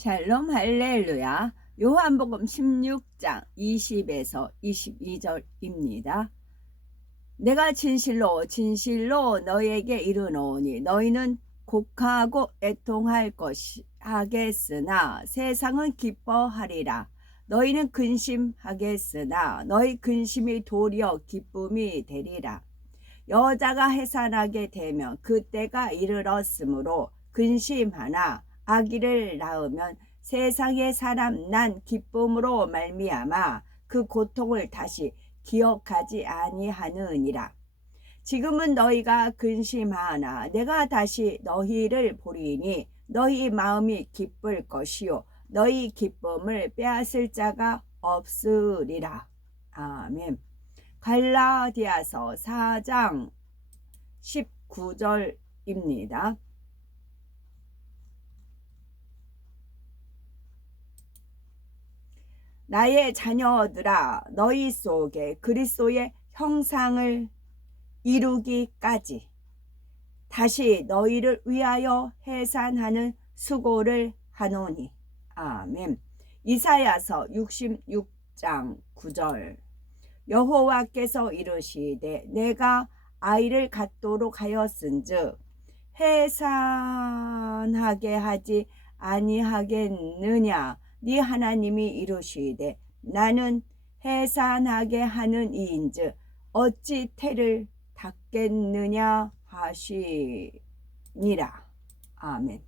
샬롬 할렐루야. 요한복음 16장 20에서 22절입니다. 내가 진실로 진실로 너에게 이르노니 너희는 곡하고 애통할 것이 하겠으나 세상은 기뻐하리라. 너희는 근심하겠으나 너희 근심이 도리어 기쁨이 되리라. 여자가 해산하게 되면 그때가 이르렀으므로 근심하나 아기를 낳으면 세상의 사람 난 기쁨으로 말미암아 그 고통을 다시 기억하지 아니하느니라. 지금은 너희가 근심하나 내가 다시 너희를 보리니 너희 마음이 기쁠 것이요 너희 기쁨을 빼앗을 자가 없으리라. 아멘. 갈라디아서 4장 19절입니다. 나의 자녀들아 너희 속에 그리스도의 형상을 이루기까지 다시 너희를 위하여 해산하는 수고를 하노니. 아멘. 이사야서 66장 9절. 여호와께서 이르시되 내가 아이를 갖도록 하였은즉 해산하게 하지 아니하겠느냐. 네 하나님이 이르시되 나는 해산하게 하는 이인즉 어찌 태를 닫겠느냐 하시니라. 아멘.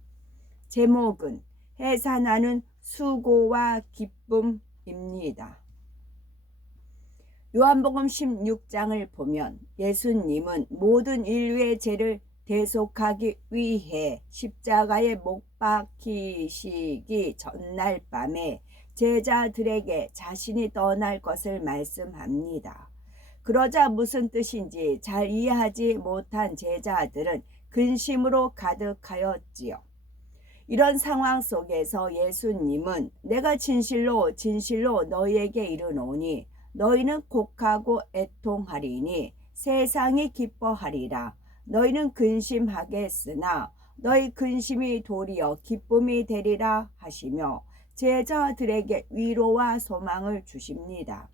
제목은 해산하는 수고와 기쁨입니다. 요한복음 16장을 보면 예수님은 모든 인류의 죄를 대속하기 위해 십자가에 못 박히시기 전날 밤에 제자들에게 자신이 떠날 것을 말씀합니다. 그러자 무슨 뜻인지 잘 이해하지 못한 제자들은 근심으로 가득하였지요. 이런 상황 속에서 예수님은 내가 진실로 진실로 너희에게 이르노니 너희는 곡하고 애통하리니 세상이 기뻐하리라. 너희는 근심하겠으나 너희 근심이 도리어 기쁨이 되리라 하시며 제자들에게 위로와 소망을 주십니다.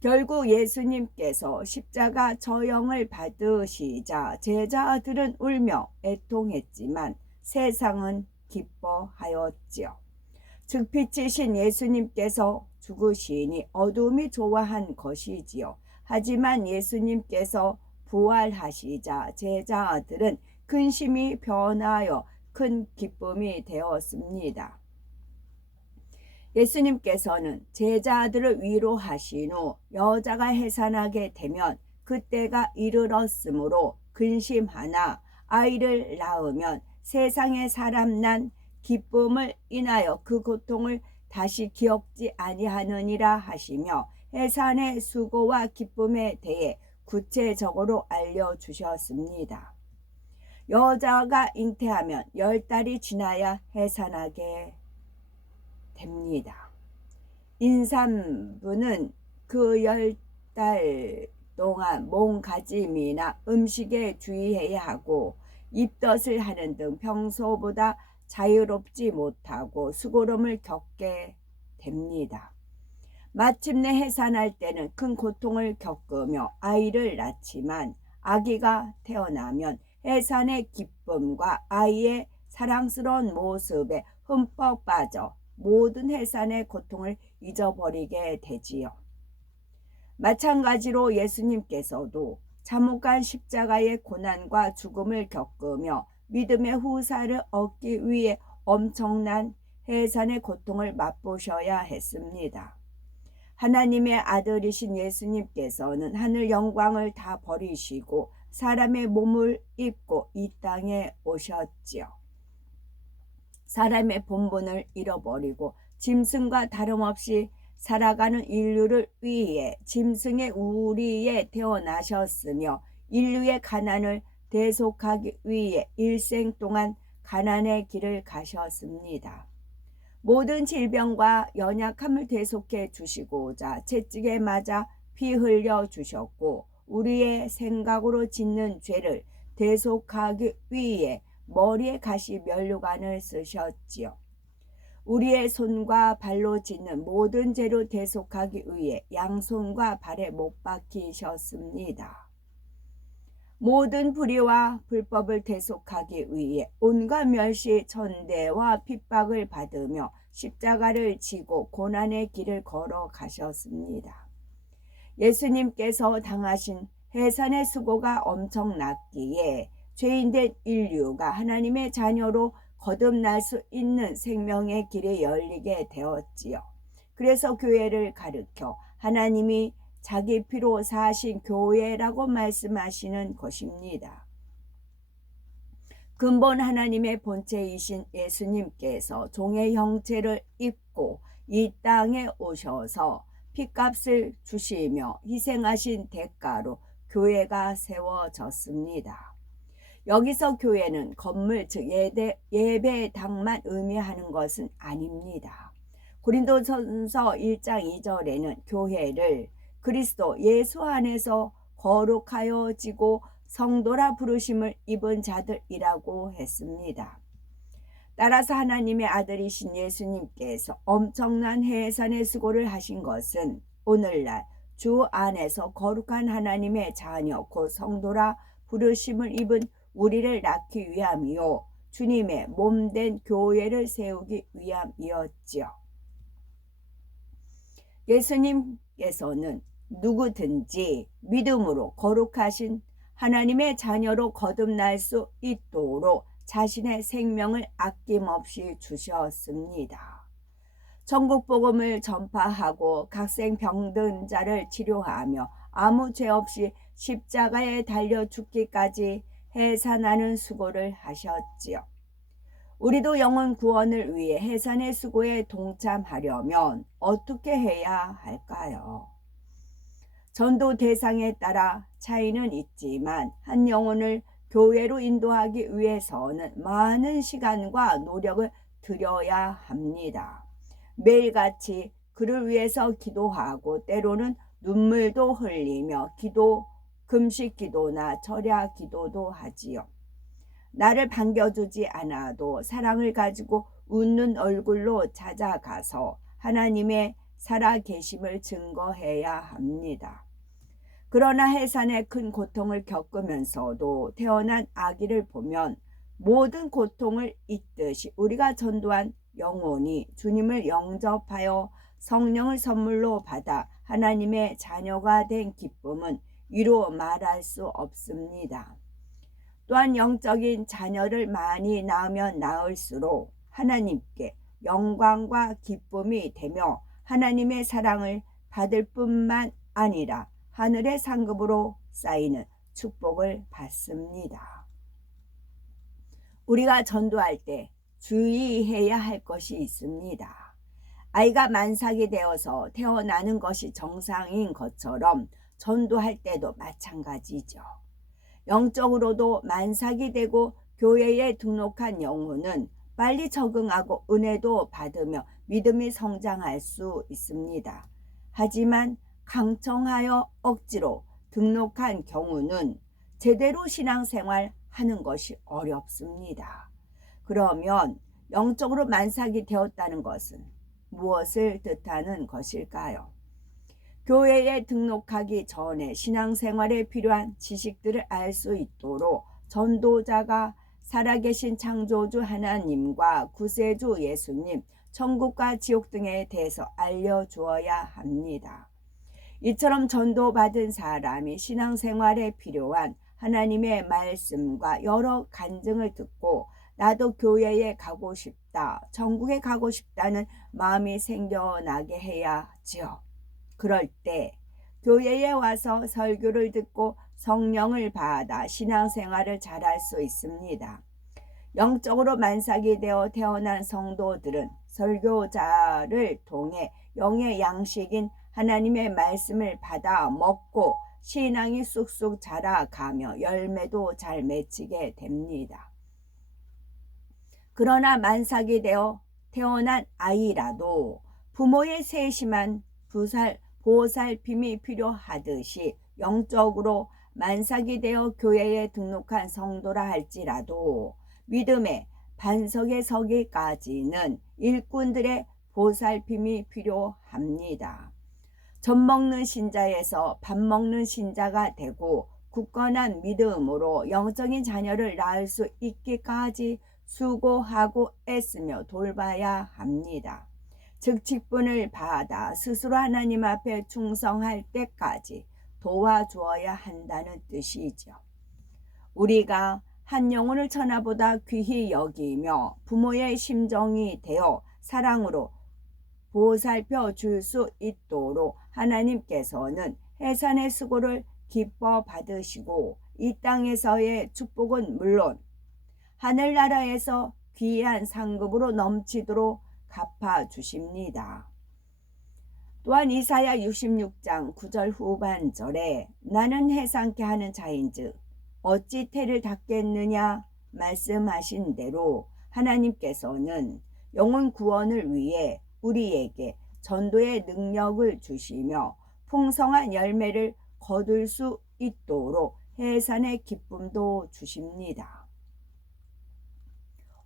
결국 예수님께서 십자가 처형을 받으시자 제자들은 울며 애통했지만 세상은 기뻐하였지요. 즉 빛이신 예수님께서 죽으시니 어둠이 좋아한 것이지요. 하지만 예수님께서 부활하시자 제자들은 근심이 변하여 큰 기쁨이 되었습니다. 예수님께서는 제자들을 위로하신 후 여자가 해산하게 되면 그때가 이르렀으므로 근심하나 아이를 낳으면 세상의 사람 난 기쁨을 인하여 그 고통을 다시 기억지 아니하느니라 하시며 해산의 수고와 기쁨에 대해 구체적으로 알려주셨습니다. 여자가 잉태하면 10달이 지나야 해산하게 됩니다. 임산부는 그 10달 동안 몸가짐이나 음식에 주의해야 하고 입덧을 하는 등 평소보다 자유롭지 못하고 수고름을 겪게 됩니다. 마침내 해산할 때는 큰 고통을 겪으며 아이를 낳지만 아기가 태어나면 해산의 기쁨과 아이의 사랑스러운 모습에 흠뻑 빠져 모든 해산의 고통을 잊어버리게 되지요. 마찬가지로 예수님께서도 참혹한 십자가의 고난과 죽음을 겪으며 믿음의 후사를 얻기 위해 엄청난 해산의 고통을 맛보셔야 했습니다. 하나님의 아들이신 예수님께서는 하늘 영광을 다 버리시고 사람의 몸을 입고 이 땅에 오셨지요. 사람의 본분을 잃어버리고 짐승과 다름없이 살아가는 인류를 위해 짐승의 우리에 태어나셨으며 인류의 가난을 대속하기 위해 일생 동안 가난의 길을 가셨습니다. 모든 질병과 연약함을 대속해 주시고자 채찍에 맞아 피 흘려 주셨고 우리의 생각으로 짓는 죄를 대속하기 위해 머리에 가시 면류관을 쓰셨지요. 우리의 손과 발로 짓는 모든 죄로 대속하기 위해 양손과 발에 못 박히셨습니다. 모든 불의와 불법을 대속하기 위해 온갖 멸시, 천대와 핍박을 받으며 십자가를 지고 고난의 길을 걸어가셨습니다. 예수님께서 당하신 해산의 수고가 엄청났기에 죄인된 인류가 하나님의 자녀로 거듭날 수 있는 생명의 길이 열리게 되었지요. 그래서 교회를 가르쳐 하나님이 자기 피로 사신 교회라고 말씀하시는 것입니다. 근본 하나님의 본체이신 예수님께서 종의 형체를 입고 이 땅에 오셔서 핏값을 주시며 희생하신 대가로 교회가 세워졌습니다. 여기서 교회는 건물 즉 예배당만 의미하는 것은 아닙니다. 고린도전서 1장 2절에는 교회를 그리스도 예수 안에서 거룩하여지고 성도라 부르심을 입은 자들이라고 했습니다. 따라서 하나님의 아들이신 예수님께서 엄청난 해산의 수고를 하신 것은 오늘날 주 안에서 거룩한 하나님의 자녀 곧 성도라 부르심을 입은 우리를 낳기 위함이요 주님의 몸된 교회를 세우기 위함이었지요. 예수님께서는 누구든지 믿음으로 거룩하신 하나님의 자녀로 거듭날 수 있도록 자신의 생명을 아낌없이 주셨습니다. 천국 복음을 전파하고 각생병든 자를 치료하며 아무 죄 없이 십자가에 달려 죽기까지 해산하는 수고를 하셨지요. 우리도 영혼 구원을 위해 해산의 수고에 동참하려면 어떻게 해야 할까요? 전도 대상에 따라 차이는 있지만 한 영혼을 교회로 인도하기 위해서는 많은 시간과 노력을 들여야 합니다. 매일같이 그를 위해서 기도하고 때로는 눈물도 흘리며 금식 기도나 절야 기도도 하지요. 나를 반겨주지 않아도 사랑을 가지고 웃는 얼굴로 찾아가서 하나님의 살아계심을 증거해야 합니다. 그러나 해산의 큰 고통을 겪으면서도 태어난 아기를 보면 모든 고통을 잊듯이 우리가 전도한 영혼이 주님을 영접하여 성령을 선물로 받아 하나님의 자녀가 된 기쁨은 이루 말할 수 없습니다. 또한 영적인 자녀를 많이 낳으면 낳을수록 하나님께 영광과 기쁨이 되며 하나님의 사랑을 받을 뿐만 아니라 하늘의 상급으로 쌓이는 축복을 받습니다. 우리가 전도할 때 주의해야 할 것이 있습니다. 아이가 만삭이 되어서 태어나는 것이 정상인 것처럼 전도할 때도 마찬가지죠. 영적으로도 만삭이 되고 교회에 등록한 영혼은 빨리 적응하고 은혜도 받으며 믿음이 성장할 수 있습니다. 하지만 강청하여 억지로 등록한 경우는 제대로 신앙생활 하는 것이 어렵습니다. 그러면 영적으로 만삭이 되었다는 것은 무엇을 뜻하는 것일까요? 교회에 등록하기 전에 신앙생활에 필요한 지식들을 알 수 있도록 전도자가 살아계신 창조주 하나님과 구세주 예수님, 천국과 지옥 등에 대해서 알려주어야 합니다. 이처럼 전도받은 사람이 신앙생활에 필요한 하나님의 말씀과 여러 간증을 듣고 나도 교회에 가고 싶다, 천국에 가고 싶다는 마음이 생겨나게 해야지요. 그럴 때 교회에 와서 설교를 듣고 성령을 받아 신앙생활을 잘할 수 있습니다. 영적으로 만삭이 되어 태어난 성도들은 설교자를 통해 영의 양식인 하나님의 말씀을 받아 먹고 신앙이 쑥쑥 자라가며 열매도 잘 맺히게 됩니다. 그러나 만삭이 되어 태어난 아이라도 부모의 세심한 보살핌이 필요하듯이 영적으로 만삭이 되어 교회에 등록한 성도라 할지라도 믿음의 반석에 서기까지는 일꾼들의 보살핌이 필요합니다. 젖 먹는 신자에서 밥 먹는 신자가 되고 굳건한 믿음으로 영적인 자녀를 낳을 수 있기까지 수고하고 애쓰며 돌봐야 합니다. 즉 직분을 받아 스스로 하나님 앞에 충성할 때까지 도와주어야 한다는 뜻이죠. 우리가 한 영혼을 천하보다 귀히 여기며 부모의 심정이 되어 사랑으로 보살펴 줄 수 있도록 하나님께서는 해산의 수고를 기뻐 받으시고 이 땅에서의 축복은 물론 하늘나라에서 귀한 상급으로 넘치도록 갚아주십니다. 또한 이사야 66장 9절 후반절에 나는 해상케 하는 자인즉 어찌 태를 닫겠느냐 말씀하신 대로 하나님께서는 영혼 구원을 위해 우리에게 전도의 능력을 주시며 풍성한 열매를 거둘 수 있도록 해산의 기쁨도 주십니다.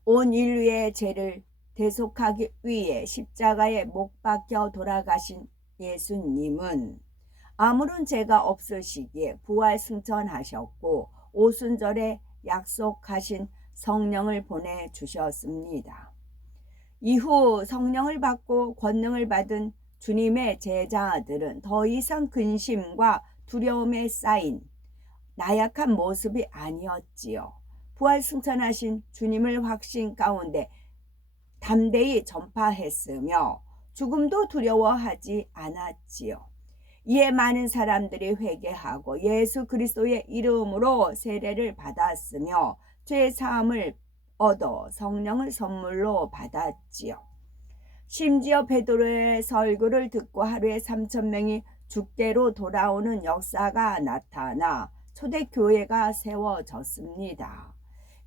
온 인류의 죄를 대속하기 위해 십자가에 못 박혀 돌아가신 예수님은 아무런 죄가 없으시기에 부활 승천하셨고 오순절에 약속하신 성령을 보내주셨습니다. 이후 성령을 받고 권능을 받은 주님의 제자들은 더 이상 근심과 두려움에 쌓인 나약한 모습이 아니었지요. 부활 승천하신 주님을 확신 가운데 담대히 전파했으며 죽음도 두려워하지 않았지요. 이에 많은 사람들이 회개하고 예수 그리스도의 이름으로 세례를 받았으며 죄 사함을 얻어 성령을 선물로 받았지요. 심지어 베드로의 설교를 듣고 하루에 3,000명이 죽게로 돌아오는 역사가 나타나 초대교회가 세워졌습니다.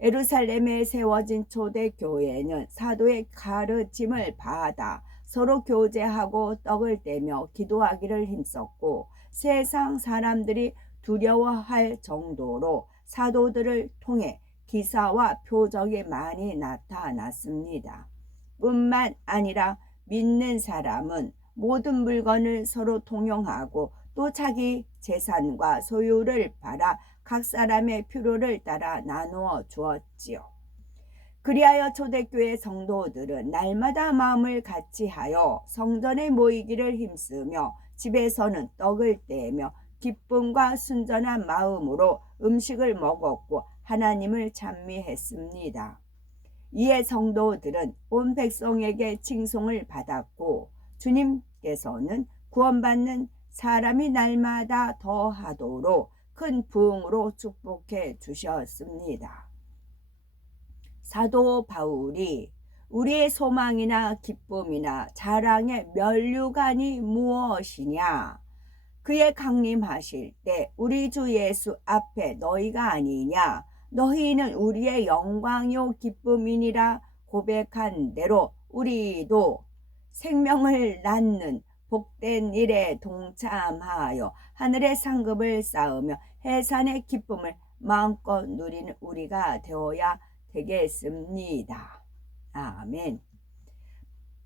예루살렘에 세워진 초대교회는 사도의 가르침을 받아 서로 교제하고 떡을 떼며 기도하기를 힘썼고 세상 사람들이 두려워할 정도로 사도들을 통해 기사와 표적이 많이 나타났습니다. 뿐만 아니라 믿는 사람은 모든 물건을 서로 통용하고 또 자기 재산과 소유를 팔아 각 사람의 필요를 따라 나누어 주었지요. 그리하여 초대교회 성도들은 날마다 마음을 같이하여 성전에 모이기를 힘쓰며 집에서는 떡을 떼며 기쁨과 순전한 마음으로 음식을 먹었고 하나님을 찬미했습니다. 이에 성도들은 온 백성에게 칭송을 받았고 주님께서는 구원받는 사람이 날마다 더하도록 큰 부흥으로 축복해 주셨습니다. 사도 바울이 우리의 소망이나 기쁨이나 자랑의 면류관이 무엇이냐? 그의 강림하실 때 우리 주 예수 앞에 너희가 아니냐? 너희는 우리의 영광요 기쁨이니라 고백한 대로 우리도 생명을 낳는 복된 일에 동참하여 하늘의 상급을 쌓으며 해산의 기쁨을 마음껏 누리는 우리가 되어야 되겠습니다. 아멘.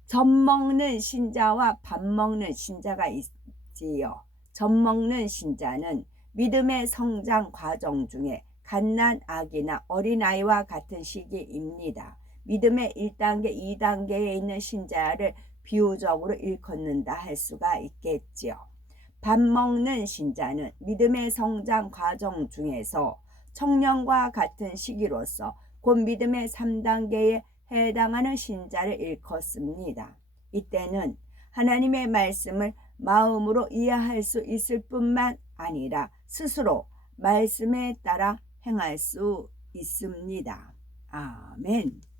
젖 먹는 신자와 밥 먹는 신자가 있지요. 젖 먹는 신자는 믿음의 성장 과정 중에 갓난아기나 어린아이와 같은 시기입니다. 믿음의 1단계, 2단계에 있는 신자를 비유적으로 일컫는다 할 수가 있겠지요. 밥 먹는 신자는 믿음의 성장 과정 중에서 청년과 같은 시기로서 곧 믿음의 3단계에 해당하는 신자를 일컫습니다. 이때는 하나님의 말씀을 마음으로 이해할 수 있을 뿐만 아니라 스스로 말씀에 따라 행할 수 있습니다. 아멘.